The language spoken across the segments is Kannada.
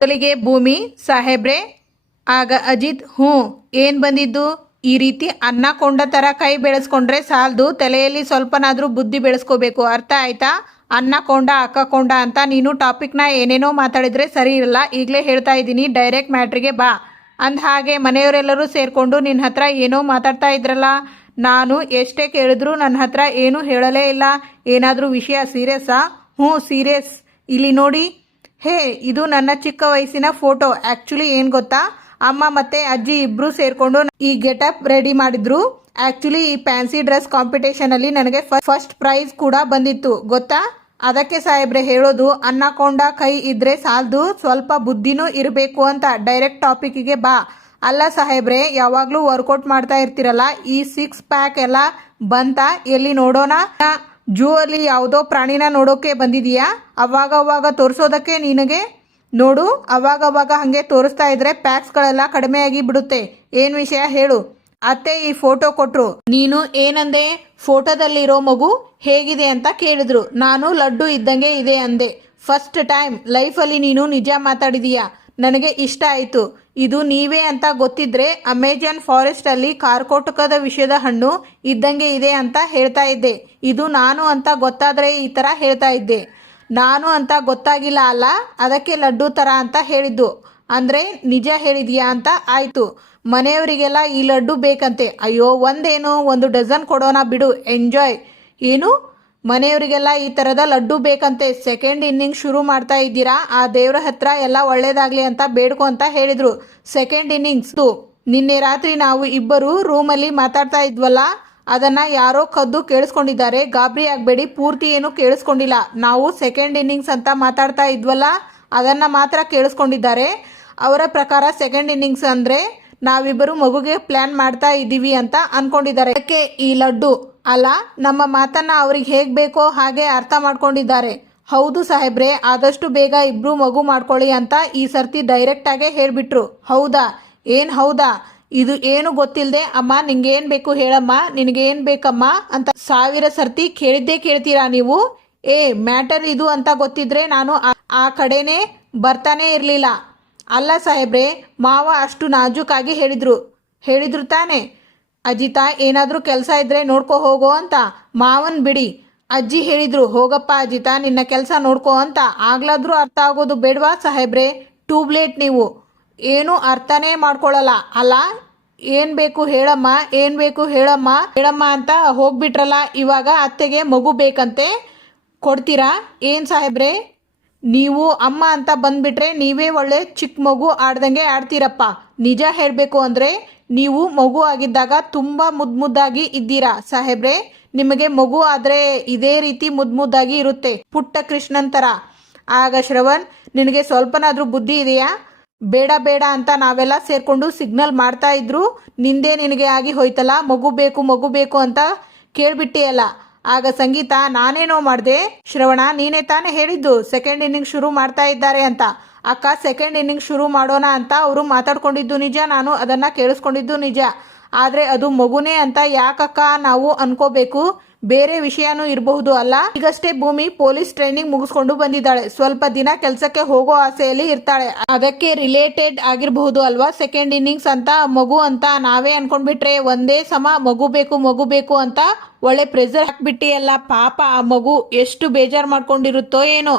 ಮೊದಲಿಗೆ ಭೂಮಿ ಸಾಹೇಬ್ರೆ, ಆಗ ಅಜಿತ್ ಹ್ಞೂ ಏನು ಬಂದಿದ್ದು. ಈ ರೀತಿ ಅನ್ನ ಕೊಂಡ ಥರ ಕೈ ಬೆಳೆಸ್ಕೊಂಡ್ರೆ ಸಾಲದು, ತಲೆಯಲ್ಲಿ ಸ್ವಲ್ಪನಾದರೂ ಬುದ್ಧಿ ಬೆಳೆಸ್ಕೋಬೇಕು, ಅರ್ಥ ಆಯ್ತಾ? ಅನ್ನ ಕೊಂಡ ಅಕ್ಕ ಕೊಂಡ ಅಂತ ನೀನು ಟಾಪಿಕ್ನ ಏನೇನೋ ಮಾತಾಡಿದರೆ ಸರಿ ಇರಲ್ಲ. ಈಗಲೇ ಹೇಳ್ತಾ ಇದ್ದೀನಿ, ಡೈರೆಕ್ಟ್ ಮ್ಯಾಟ್ರಿಗೆ ಬಾ. ಅಂದ ಹಾಗೆ ಮನೆಯವರೆಲ್ಲರೂ ಸೇರಿಕೊಂಡು ನಿನ್ನ ಹತ್ರ ಏನೋ ಮಾತಾಡ್ತಾ ಇದ್ರಲ್ಲ, ನಾನು ಎಷ್ಟೇ ಕೇಳಿದ್ರು ನನ್ನ ಹತ್ರ ಏನೂ ಹೇಳಲೇ ಇಲ್ಲ. ಏನಾದರೂ ವಿಷಯ ಸೀರಿಯಸ್ಸಾ? ಹ್ಞೂ ಸೀರಿಯಸ್. ಇಲ್ಲಿ ನೋಡಿ. ಹೇ, ಇದು ನನ್ನ ಚಿಕ್ಕ ವಯಸ್ಸಿನ ಫೋಟೋ. ಆ್ಯಕ್ಚುಲಿ ಏನು ಗೊತ್ತಾ, ಅಮ್ಮ ಮತ್ತು ಅಜ್ಜಿ ಇಬ್ಬರು ಸೇರಿಕೊಂಡು ಈ ಗೆಟಪ್ ರೆಡಿ ಮಾಡಿದ್ರು. ಆ್ಯಕ್ಚುಲಿ ಈ ಫ್ಯಾನ್ಸಿ ಡ್ರೆಸ್ ಕಾಂಪಿಟೇಷನಲ್ಲಿ ನನಗೆ ಫಸ್ಟ್ ಪ್ರೈಸ್ ಕೂಡ ಬಂದಿತ್ತು ಗೊತ್ತಾ. ಅದಕ್ಕೆ ಸಾಹೇಬ್ರೆ ಹೇಳೋದು, ಅನ್ನಕೊಂಡ ಕೈ ಇದ್ರೆ ಸಾಲದು, ಸ್ವಲ್ಪ ಬುದ್ಧಿನೂ ಇರಬೇಕು ಅಂತ. ಡೈರೆಕ್ಟ್ ಟಾಪಿಕ್ಗೆ ಬಾ. ಅಲ್ಲ ಸಾಹೇಬ್ರೆ, ಯಾವಾಗಲೂ ವರ್ಕೌಟ್ ಮಾಡ್ತಾ ಇರ್ತೀರಲ್ಲ, ಈ 6 ಪ್ಯಾಕ್ ಎಲ್ಲ ಬಂತ ಎಲ್ಲಿ ನೋಡೋಣ? ಜೂ ಅಲ್ಲಿ ಯಾವುದೋ ಪ್ರಾಣಿನ ನೋಡೋಕೆ ಬಂದಿದೀಯಾ? ಅವಾಗ ತೋರಿಸೋದಕ್ಕೆ ನಿನಗೆ? ನೋಡು, ಅವಾಗ ಹಾಗೆ ತೋರಿಸ್ತಾ ಇದ್ರೆ ಪ್ಯಾಕ್ಸ್ಗಳೆಲ್ಲ ಕಡಿಮೆಯಾಗಿ ಬಿಡುತ್ತೆ. ಏನು ವಿಷಯ ಹೇಳು. ಅತ್ತೆ ಈ ಫೋಟೋ ಕೊಟ್ರು. ನೀನು ಏನಂದೆ? ಫೋಟೋದಲ್ಲಿರೋ ಮಗು ಹೇಗಿದೆ ಅಂತ ಕೇಳಿದ್ರು. ನಾನು ಲಡ್ಡು ಇದ್ದಂಗೆ ಇದೆ ಅಂದೆ. ಫಸ್ಟ್ ಟೈಮ್ ಲೈಫಲ್ಲಿ ನೀನು ನಿಜ ಮಾತಾಡಿದೀಯಾ. ನನಗೆ ಇಷ್ಟ ಆಯಿತು. ಇದು ನೀವೇ ಅಂತ ಗೊತ್ತಿದ್ರೆ ಅಮೆಜಾನ್ ಫಾರೆಸ್ಟಲ್ಲಿ ಕಾರ್ಕೋಟಕದ ವಿಷಯದ ಹಣ್ಣು ಇದ್ದಂಗೆ ಇದೆ ಅಂತ ಹೇಳ್ತಾ ಇದ್ದೆ. ಇದು ನಾನು ಅಂತ ಗೊತ್ತಾದರೆ ಈ ಥರ ಹೇಳ್ತಾ ಇದ್ದೆ. ನಾನು ಅಂತ ಗೊತ್ತಾಗಿಲ್ಲ ಅಲ್ಲ, ಅದಕ್ಕೆ ಲಡ್ಡು ಥರ ಅಂತ ಹೇಳಿದ್ದು. ಅಂದರೆ ನಿಜ ಹೇಳಿದೀಯಾ ಅಂತ ಆಯಿತು. ಮನೆಯವರಿಗೆಲ್ಲ ಈ ಲಡ್ಡು ಬೇಕಂತೆ. ಅಯ್ಯೋ, ಒಂದೇನು 1 ಡಜನ್ ಕೊಡೋಣ ಬಿಡು, ಎಂಜಾಯ್. ಏನು, ಮನೆಯವರಿಗೆಲ್ಲ ಈ ಥರದ ಲಡ್ಡು ಬೇಕಂತೆ? ಸೆಕೆಂಡ್ ಇನ್ನಿಂಗ್ ಶುರು ಮಾಡ್ತಾ ಇದ್ದೀರಾ? ಆ ದೇವ್ರ ಹತ್ರ ಎಲ್ಲ ಒಳ್ಳೇದಾಗಲಿ ಅಂತ ಬೇಡ್ಕೊ ಅಂತ ಹೇಳಿದರು. ಸೆಕೆಂಡ್ ಇನ್ನಿಂಗ್ಸು ನಿನ್ನೆ ರಾತ್ರಿ ನಾವು ಇಬ್ಬರು ರೂಮಲ್ಲಿ ಮಾತಾಡ್ತಾ ಇದ್ವಲ್ಲ, ಅದನ್ನು ಯಾರೋ ಕದ್ದು ಕೇಳಿಸ್ಕೊಂಡಿದ್ದಾರೆ. ಗಾಬರಿ ಆಗಬೇಡಿ, ಪೂರ್ತಿ ಏನು ಕೇಳಿಸ್ಕೊಂಡಿಲ್ಲ. ನಾವು ಸೆಕೆಂಡ್ ಇನ್ನಿಂಗ್ಸ್ ಅಂತ ಮಾತಾಡ್ತಾ ಇದ್ವಲ್ಲ, ಅದನ್ನು ಮಾತ್ರ ಕೇಳಿಸ್ಕೊಂಡಿದ್ದಾರೆ. ಅವರ ಪ್ರಕಾರ ಸೆಕೆಂಡ್ ಇನ್ನಿಂಗ್ಸ್ ಅಂದರೆ ನಾವಿಬ್ಬರು ಮಗುಗೆ ಪ್ಲ್ಯಾನ್ ಮಾಡ್ತಾ ಇದ್ದೀವಿ ಅಂತ ಅಂದ್ಕೊಂಡಿದ್ದಾರೆ. ಅದಕ್ಕೆ ಈ ಲಡ್ಡು ಅಲ್ಲ, ನಮ್ಮ ಮಾತನ್ನು ಅವ್ರಿಗೆ ಹೇಗೆ ಬೇಕೋ ಹಾಗೆ ಅರ್ಥ ಮಾಡ್ಕೊಂಡಿದ್ದಾರೆ. ಹೌದು ಸಾಹೇಬ್ರೆ, ಆದಷ್ಟು ಬೇಗ ಇಬ್ಬರು ಮಗು ಮಾಡ್ಕೊಳ್ಳಿ ಅಂತ ಈ ಸರ್ತಿ ಡೈರೆಕ್ಟಾಗೇ ಹೇಳಿಬಿಟ್ರು. ಹೌದಾ? ಏನು ಹೌದಾ? ಇದು ಏನು ಗೊತ್ತಿಲ್ಲದೆ ಅಮ್ಮ ನಿಂಗೇನು ಬೇಕು ಹೇಳಮ್ಮ, ನಿನಗೇನು ಬೇಕಮ್ಮ ಅಂತ 1000 ಸರ್ತಿ ಕೇಳಿದ್ದೇ ಕೇಳ್ತೀರಾ ನೀವು? ಮ್ಯಾಟರ್ ಇದು ಅಂತ ಗೊತ್ತಿದ್ರೆ ನಾನು ಆ ಕಡೆನೇ ಬರ್ತಾನೆ ಇರಲಿಲ್ಲ. ಅಲ್ಲ ಸಾಹೇಬ್ರೆ, ಮಾವ ಅಷ್ಟು ನಾಜೂಕಾಗಿ ಹೇಳಿದ್ರು ತಾನೆ. ಅಜಿತಾ, ಏನಾದರೂ ಕೆಲಸ ಇದ್ದರೆ ನೋಡ್ಕೊ ಹೋಗೋ ಅಂತ. ಮಾವನ್ ಬಿಡಿ, ಅಜ್ಜಿ ಹೇಳಿದ್ರು ಹೋಗಪ್ಪ ಅಜಿತಾ, ನಿನ್ನ ಕೆಲಸ ನೋಡ್ಕೋ ಅಂತ. ಆಗ್ಲಾದ್ರೂ ಅರ್ಥ ಆಗೋದು ಬೇಡವಾ ಸಾಹೇಬ್ರೆ? ಟ್ಯೂಬ್ಲೇಟ್ ನೀವು ಏನು ಅರ್ಥನೇ ಮಾಡ್ಕೊಳ್ಳಲ್ಲ ಅಲ್ಲ. ಏನು ಬೇಕು ಹೇಳಮ್ಮ, ಏನು ಬೇಕು ಹೇಳಮ್ಮ ಅಂತ ಹೋಗ್ಬಿಟ್ರಲ್ಲ. ಇವಾಗ ಅತ್ತೆಗೆ ಮಗು ಬೇಕಂತೆ, ಕೊಡ್ತೀರಾ? ಏನು ಸಾಹೇಬ್ರೆ, ನೀವು ಅಮ್ಮ ಅಂತ ಬಂದ್ಬಿಟ್ರೆ ನೀವೇ ಒಳ್ಳೆ ಚಿಕ್ಕ ಮಗು ಆಡ್ದಂಗೆ ಆಡ್ತೀರಪ್ಪ. ನಿಜ ಹೇಳಬೇಕು ಅಂದರೆ ನೀವು ಮಗು ಆಗಿದ್ದಾಗ ತುಂಬ ಮುದ್ದಾಗಿ ಇದ್ದೀರಾ ಸಾಹೇಬ್ರೆ. ನಿಮಗೆ ಮಗು ಆದರೆ ಇದೇ ರೀತಿ ಮುದ್ದಾಗಿ ಇರುತ್ತೆ, ಪುಟ್ಟ ಕೃಷ್ಣನ್ ಥರ. ಆಗ ಶ್ರವಣ್, ನಿನಗೆ ಸ್ವಲ್ಪನಾದರೂ ಬುದ್ಧಿ ಇದೆಯಾ? ಬೇಡ ಅಂತ ನಾವೆಲ್ಲ ಸೇರಿಕೊಂಡು ಸಿಗ್ನಲ್ ಮಾಡ್ತಾ ಇದ್ರು. ನಿಂದೇ ನಿನಗೆ ಆಗಿ ಹೋಯ್ತಲ್ಲ, ಮಗು ಬೇಕು ಅಂತ ಕೇಳಿಬಿಟ್ಟಿಯಲ್ಲ. ಆಗ ಸಂಗೀತ, ನಾನೇನೋ ಮಾಡಿದೆ? ಶ್ರವಣ, ನೀನೇ ತಾನೇ ಹೇಳಿದ್ದು ಸೆಕೆಂಡ್ ಇನ್ನಿಂಗ್ ಶುರು ಮಾಡ್ತಾ ಇದ್ದಾರೆ ಅಂತ. ಅಕ್ಕ, ಸೆಕೆಂಡ್ ಇನ್ನಿಂಗ್ ಶುರು ಮಾಡೋಣ ಅಂತ ಅವರು ಮಾತಾಡ್ಕೊಂಡಿದ್ದು ನಿಜ, ನಾನು ಅದನ್ನು ಕೇಳಿಸ್ಕೊಂಡಿದ್ದು ನಿಜ. ಆದರೆ ಅದು ಮಗುನೇ ಅಂತ ಯಾಕಕ್ಕ ನಾವು ಅನ್ಕೋಬೇಕು? ಬೇರೆ ವಿಷಯನೂ ಇರಬಹುದು ಅಲ್ಲ. ಈಗಷ್ಟೇ ಭೂಮಿ ಪೊಲೀಸ್ ಟ್ರೈನಿಂಗ್ ಮುಗಿಸ್ಕೊಂಡು ಬಂದಿದ್ದಾಳೆ. ಸ್ವಲ್ಪ ದಿನ ಕೆಲಸಕ್ಕೆ ಹೋಗೋ ಆಸೆಯಲ್ಲಿ ಇರ್ತಾಳೆ. ಅದಕ್ಕೆ ರಿಲೇಟೆಡ್ ಆಗಿರಬಹುದು ಅಲ್ವಾ ಸೆಕೆಂಡ್ ಇನ್ನಿಂಗ್ಸ್ ಅಂತ. ಮಗು ಅಂತ ನಾವೇ ಅನ್ಕೊಂಡ್ಬಿಟ್ರೆ ಒಂದೇ ಸಮ ಮಗು ಬೇಕು ಅಂತ ಒಳ್ಳೆ ಪ್ರೆಷರ್ ಹಾಕ್ಬಿಟ್ಟಿಯಲ್ಲ. ಪಾಪ ಆ ಮಗು ಎಷ್ಟು ಬೇಜಾರು ಮಾಡ್ಕೊಂಡಿರುತ್ತೋ ಏನೋ.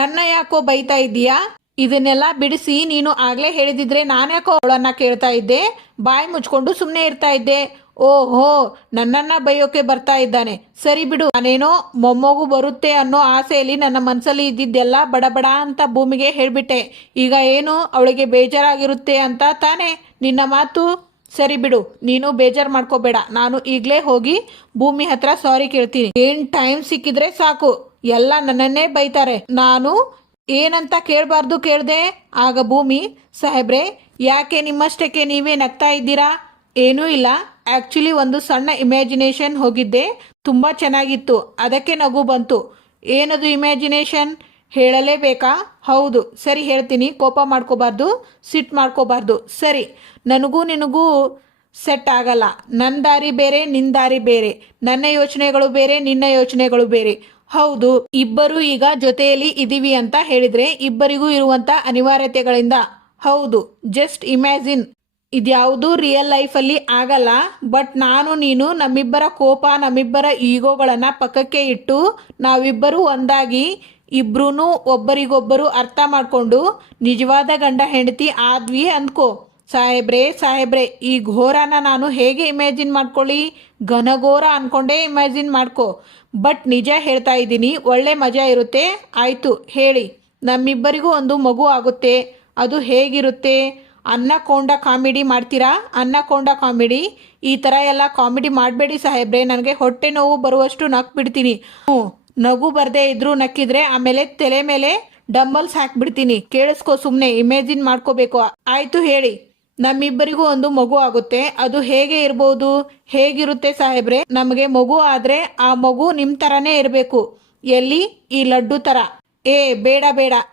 ನನ್ನ ಯಾಕೋ ಬೈತಾ ಇದ್ದೀಯಾ? ಇದನ್ನೆಲ್ಲ ಬಿಡಿಸಿ ನೀನು ಆಗ್ಲೇ ಹೇಳಿದಿದ್ರೆ ನಾನ್ಯಾಕೋ ಅವಳನ್ನ ಕೇಳ್ತಾ ಇದ್ದೆ? ಬಾಯಿ ಮುಚ್ಕೊಂಡು ಸುಮ್ಮನೆ ಇರ್ತಾ ಇದ್ದೆ. ಓಹೋ, ನನ್ನನ್ನ ಬೈಯೋಕೆ ಬರ್ತಾ ಇದ್ದಾನೆ. ಸರಿ ಬಿಡು, ನಾನೇನೋ ಮೊಮ್ಮಗು ಬರುತ್ತೆ ಅನ್ನೋ ಆಸೆಯಲ್ಲಿ ನನ್ನ ಮನಸ್ಸಲ್ಲಿ ಇದ್ದಿದ್ದೆಲ್ಲ ಬಡಬಡ ಅಂತ ಭೂಮಿಗೆ ಹೇಳ್ಬಿಟ್ಟೆ. ಈಗ ಏನು ಅವಳಿಗೆ ಬೇಜಾರಾಗಿರುತ್ತೆ ಅಂತ ತಾನೇ ನಿನ್ನ ಮಾತು? ಸರಿ ಬಿಡು, ನೀನು ಬೇಜಾರು ಮಾಡ್ಕೋಬೇಡ. ನಾನು ಈಗಲೇ ಹೋಗಿ ಭೂಮಿ ಹತ್ರ ಸಾರಿ ಕೇಳ್ತೀನಿ. ಏನು ಟೈಮ್ ಸಿಕ್ಕಿದ್ರೆ ಸಾಕು ಎಲ್ಲ ನನ್ನನ್ನೇ ಬೈತಾರೆ. ನಾನು ಏನಂತ ಕೇಳಬಾರ್ದು ಕೇಳಿದೆ. ಆಗ ಭೂಮಿ, ಸಾಹೇಬ್ರೆ, ಯಾಕೆ ನಿಮ್ಮಷ್ಟಕ್ಕೆ ನೀವೇ ನಗ್ತಾ ಇದ್ದೀರಾ? ಏನೂ ಇಲ್ಲ, ಆ್ಯಕ್ಚುಲಿ ಒಂದು ಸಣ್ಣ ಇಮ್ಯಾಜಿನೇಷನ್ ಹೋಗಿದ್ದೆ, ತುಂಬ ಚೆನ್ನಾಗಿತ್ತು, ಅದಕ್ಕೆ ನಗು ಬಂತು. ಏನದು ಇಮ್ಯಾಜಿನೇಷನ್? ಹೇಳಲೇಬೇಕಾ? ಹೌದು, ಸರಿ ಹೇಳ್ತೀನಿ. ಕೋಪ ಮಾಡ್ಕೋಬಾರ್ದು, ಸಿಟ್ಟು ಮಾಡ್ಕೋಬಾರ್ದು. ಸರಿ, ನನಗೂ ನಿನಗೂ ಸೆಟ್ ಆಗಲ್ಲ. ನನ್ನ ದಾರಿ ಬೇರೆ, ನಿನ್ನ ದಾರಿ ಬೇರೆ. ನನ್ನ ಯೋಚನೆಗಳು ಬೇರೆ, ನಿನ್ನ ಯೋಚನೆಗಳು ಬೇರೆ. ಹೌದು, ಇಬ್ಬರು ಈಗ ಜೊತೆಯಲ್ಲಿ ಇದೀವಿ ಅಂತ ಹೇಳಿದ್ರೆ ಇಬ್ಬರಿಗೂ ಇರುವಂತ ಅನಿವಾರ್ಯತೆಗಳಿಂದ. ಹೌದು, ಜಸ್ಟ್ ಇಮ್ಯಾಜಿನ್, ಇದ್ಯಾವುದೂ ರಿಯಲ್ ಲೈಫಲ್ಲಿ ಆಗಲ್ಲ. ಬಟ್ ನಾನು ನೀನು ನಮ್ಮಿಬ್ಬರ ಕೋಪ, ನಮ್ಮಿಬ್ಬರ ಈಗೋಗಳನ್ನ ಪಕ್ಕಕ್ಕೆ ಇಟ್ಟು ನಾವಿಬ್ಬರು ಒಂದಾಗಿ ಇಬ್ರು ಒಬ್ಬರಿಗೊಬ್ಬರು ಅರ್ಥ ಮಾಡ್ಕೊಂಡು ನಿಜವಾದ ಗಂಡ ಹೆಂಡತಿ ಆದ್ವಿ ಅಂದ್ಕೋ. ಸಾಹೇಬ್ರೆ ಈ ಘೋರನ ನಾನು ಹೇಗೆ ಇಮ್ಯಾಜಿನ್ ಮಾಡ್ಕೊಳ್ಳಿ? ಘನಘೋರ ಅನ್ಕೊಂಡೇ ಇಮ್ಯಾಜಿನ್ ಮಾಡ್ಕೊ. ಬಟ್ ನಿಜ ಹೇಳ್ತಾ ಇದ್ದೀನಿ, ಒಳ್ಳೆ ಮಜಾ ಇರುತ್ತೆ. ಆಯ್ತು ಹೇಳಿ, ನಮ್ಮಿಬ್ಬರಿಗೂ ಒಂದು ಮಗು ಆಗುತ್ತೆ, ಅದು ಹೇಗಿರುತ್ತೆ? ಅನ್ನಕೊಂಡ ಕಾಮಿಡಿ ಮಾಡ್ತೀರಾ? ಅನ್ನಕೊಂಡ ಕಾಮಿಡಿ? ಈ ಥರ ಎಲ್ಲ ಕಾಮಿಡಿ ಮಾಡಬೇಡಿ ಸಾಹೇಬ್ರೆ, ನನಗೆ ಹೊಟ್ಟೆ ನೋವು ಬರುವಷ್ಟು ನಕ್ ಬಿಡ್ತೀನಿ. ನಗು ಬರದೇ ಇದ್ರೂ ನಕ್ಕಿದ್ರೆ ಆಮೇಲೆ ತಲೆ ಮೇಲೆ ಡಂಬಲ್ಸ್ ಹಾಕ್ಬಿಡ್ತೀನಿ. ಕೇಳಿಸ್ಕೊ, ಸುಮ್ಮನೆ ಇಮ್ಯಾಜಿನ್ ಮಾಡ್ಕೋಬೇಕು. ಆಯ್ತು ಹೇಳಿ, ನಮ್ಮಿಬ್ಬರಿಗೂ ಒಂದು ಮಗು ಆಗುತ್ತೆ, ಅದು ಹೇಗೆ ಇರ್ಬೋದು? ಹೇಗಿರುತ್ತೆ ಸಾಹೇಬ್ರೆ? ನಮಗೆ ಮಗು ಆದ್ರೆ ಆ ಮಗು ನಿಮ್ ತರನೇ ಇರಬೇಕು. ಎಲ್ಲಿ? ಈ ಲಡ್ಡು ತರ. ಬೇಡ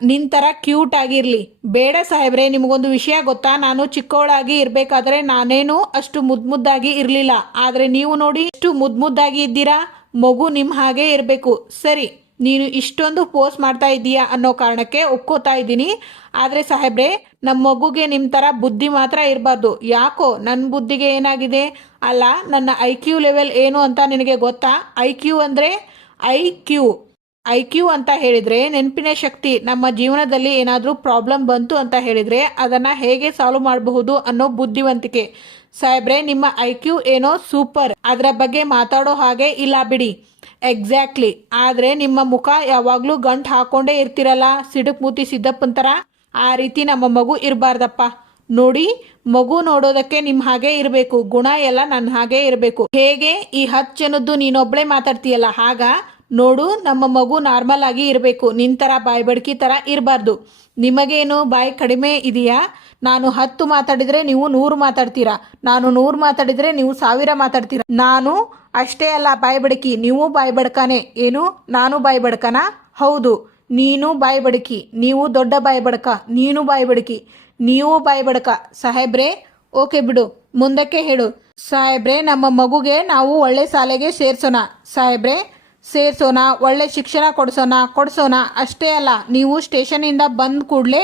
ನಿನ್ ತರ ಕ್ಯೂಟ್ ಆಗಿರ್ಲಿ. ಬೇಡ ಸಾಹೇಬ್ರೆ, ನಿಮಗೊಂದು ವಿಷಯ ಗೊತ್ತಾ? ನಾನು ಚಿಕ್ಕವಳಾಗಿ ಇರ್ಬೇಕಾದ್ರೆ ನಾನೇನು ಅಷ್ಟು ಮುದ್ದಾಗಿ ಇರ್ಲಿಲ್ಲ, ಆದ್ರೆ ನೀವು ನೋಡಿ ಎಷ್ಟು ಮುದ್ದಾಗಿ ಇದ್ದೀರಾ. ಮಗು ನಿಮ್ ಹಾಗೆ ಇರಬೇಕು. ಸರಿ, ನೀನು ಇಷ್ಟೊಂದು ಪೋಸ್ ಮಾಡ್ತಾ ಇದ್ದೀಯಾ ಅನ್ನೋ ಕಾರಣಕ್ಕೆ ಒಪ್ಕೋತಾ ಇದ್ದೀನಿ. ಆದರೆ ಸಾಹೇಬ್ರೆ, ನಮ್ಮ ಮಗುಗೆ ನಿಮ್ಮ ಥರ ಬುದ್ಧಿ ಮಾತ್ರ ಇರಬಾರ್ದು. ಯಾಕೋ ನನ್ನ ಬುದ್ಧಿಗೆ ಏನಾಗಿದೆ? ಅಲ್ಲ, ನನ್ನ IQ ಲೆವೆಲ್ ಏನು ಅಂತ ನಿನಗೆ ಗೊತ್ತಾ? IQ ಅಂದರೆ ಐ ಕ್ಯೂ ಅಂತ ಹೇಳಿದರೆ ನೆನಪಿನ ಶಕ್ತಿ. ನಮ್ಮ ಜೀವನದಲ್ಲಿ ಏನಾದರೂ ಪ್ರಾಬ್ಲಮ್ ಬಂತು ಅಂತ ಹೇಳಿದರೆ ಅದನ್ನು ಹೇಗೆ ಸಾಲ್ವ್ ಮಾಡಬಹುದು ಅನ್ನೋ ಬುದ್ಧಿವಂತಿಕೆ. ಸಾಹೇಬ್ರೆ, ನಿಮ್ಮ IQ ಏನೋ ಸೂಪರ್, ಅದರ ಬಗ್ಗೆ ಮಾತಾಡೋ ಹಾಗೆ ಇಲ್ಲ ಬಿಡಿ. ಎಕ್ಸಾಕ್ಟ್ಲಿ. ಆದರೆ ನಿಮ್ಮ ಮುಖ ಯಾವಾಗಲೂ ಗಂಟು ಹಾಕೊಂಡೇ ಇರ್ತಿರಲ್ಲ, ಸಿಡುಕ್ ಮೂತಿ ಸಿದ್ದಪ್ಪನ ಥರ. ಆ ರೀತಿ ನಮ್ಮ ಮಗು ಇರಬಾರ್ದಪ್ಪ. ನೋಡಿ, ಮಗು ನೋಡೋದಕ್ಕೆ ನಿಮ್ಮ ಹಾಗೆ ಇರಬೇಕು, ಗುಣ ಎಲ್ಲ ನನ್ನ ಹಾಗೆ ಇರಬೇಕು. ಹೇಗೆ? ಈ 10 ಜನದ್ದು ನೀನೊಬ್ಳೆ ಮಾತಾಡ್ತೀಯಲ್ಲ, ಹಾಗ ನೋಡು, ನಮ್ಮ ಮಗು ನಾರ್ಮಲ್ ಆಗಿ ಇರಬೇಕು. ನಿನ್ನ ಥರ ಬಾಯಿ ಬಡ್ಕಿ ಥರ ಇರಬಾರ್ದು. ನಿಮಗೇನು ಬಾಯಿ ಕಡಿಮೆ ಇದೆಯಾ? ನಾನು 10 ಮಾತಾಡಿದರೆ ನೀವು 100 ಮಾತಾಡ್ತೀರಾ, ನಾನು 100 ಮಾತಾಡಿದರೆ ನೀವು 1000 ಮಾತಾಡ್ತೀರಾ. ನಾನು ಅಷ್ಟೇ ಅಲ್ಲ ಬಾಯಿ ಬಡಕಿ, ನೀವು ಬಾಯಿ ಬಡ್ಕಾನೆ. ಏನು? ನಾನು ಬಾಯಿ ಬಡ್ಕನ? ಹೌದು, ನೀನು ಬಾಯಿ ಬಡಕಿ, ನೀವು ದೊಡ್ಡ ಬಾಯಿ ಬಡಕ, ನೀನು ಬಾಯಿ ಬಡಕಿ, ನೀವು ಬಾಯಿ ಬಡಕ. ಸಾಹೇಬ್ರೆ, ಓಕೆ ಬಿಡು, ಮುಂದಕ್ಕೆ ಹೇಳು. ಸಾಹೇಬ್ರೆ, ನಮ್ಮ ಮಗುಗೆ ನಾವು ಒಳ್ಳೆ ಶಾಲೆಗೆ ಸೇರಿಸೋಣ ಸಾಹೇಬ್ರೆ, ಸೇರಿಸೋಣ, ಒಳ್ಳೆ ಶಿಕ್ಷಣ ಕೊಡಿಸೋಣ. ಅಷ್ಟೇ ಅಲ್ಲ, ನೀವು ಸ್ಟೇಷನಿಂದ ಬಂದ ಕೂಡಲೇ